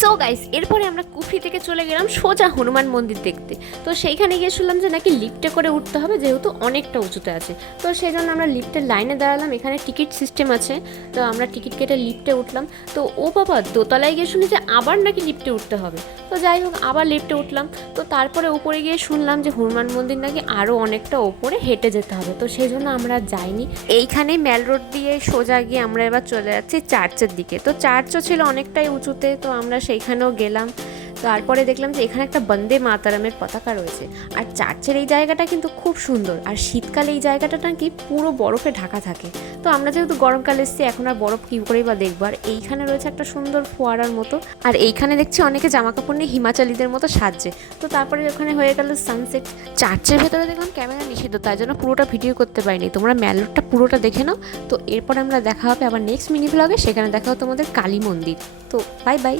So guys, এরপরে আমরা কুফরি থেকে চলে গেলাম সোজা হনুমান মন্দির দেখতে। তো সেইখানে গিয়ে শুনলাম যে নাকি লিফটে করে উঠতে হবে, যেহেতু অনেকটা উঁচুতে আছে। তো সেই জন্য আমরা লিফটের লাইনে দাঁড়ালাম। এখানে টিকিট সিস্টেম আছে, তো আমরা টিকিট কেটে লিফটে উঠলাম। তো ও বাবা, দোতলায় গিয়ে শুনি যে আবার নাকি লিফটে উঠতে হবে। তো যাই হোক, আবার লিফটে উঠলাম। তো তারপরে উপরে গিয়ে শুনলাম যে হনুমান মন্দির নাকি আরও অনেকটা ওপরে হেঁটে যেতে হবে। তো সেই জন্য আমরা যাইনি। এইখানেই মেল রোড দিয়ে সোজা গিয়ে আমরা এবার চলে যাচ্ছি চার্চের দিকে। তো চার্চও ছিল অনেকটাই উঁচুতে, তো আমরা সেইখানেও গেলাম। তারপরে দেখলাম যে এখানে একটা বন্দে মাতারামের পতাকা রয়েছে। আর চার্চের এই জায়গাটা কিন্তু খুব সুন্দর, আর শীতকালে এই জায়গাটা নাকি পুরো বরফে ঢাকা থাকে। তো আমরা যেহেতু গরমকালে এসেছি, এখন আর বরফ কী করেই বা দেখবো। আর এইখানে রয়েছে একটা সুন্দর ফোয়ারার মতো, আর এইখানে দেখছি অনেকে জামা কাপড় নিয়ে হিমাচলীদের মতো সাজছে। তো তারপরে ওখানে হয়ে গেল সানসেট। চার্চের ভেতরে দেখলাম ক্যামেরা নিষিদ্ধ, তাই জন্য পুরোটা ভিডিও করতে পারিনি। তোমরা মেল রোডটা পুরোটা দেখে নাও। তো এরপর আমরা দেখা হবে আবার নেক্সট মিনি ব্লগে, সেখানে দেখা হবে তোমাদের কালী মন্দির। তো বাই বাই।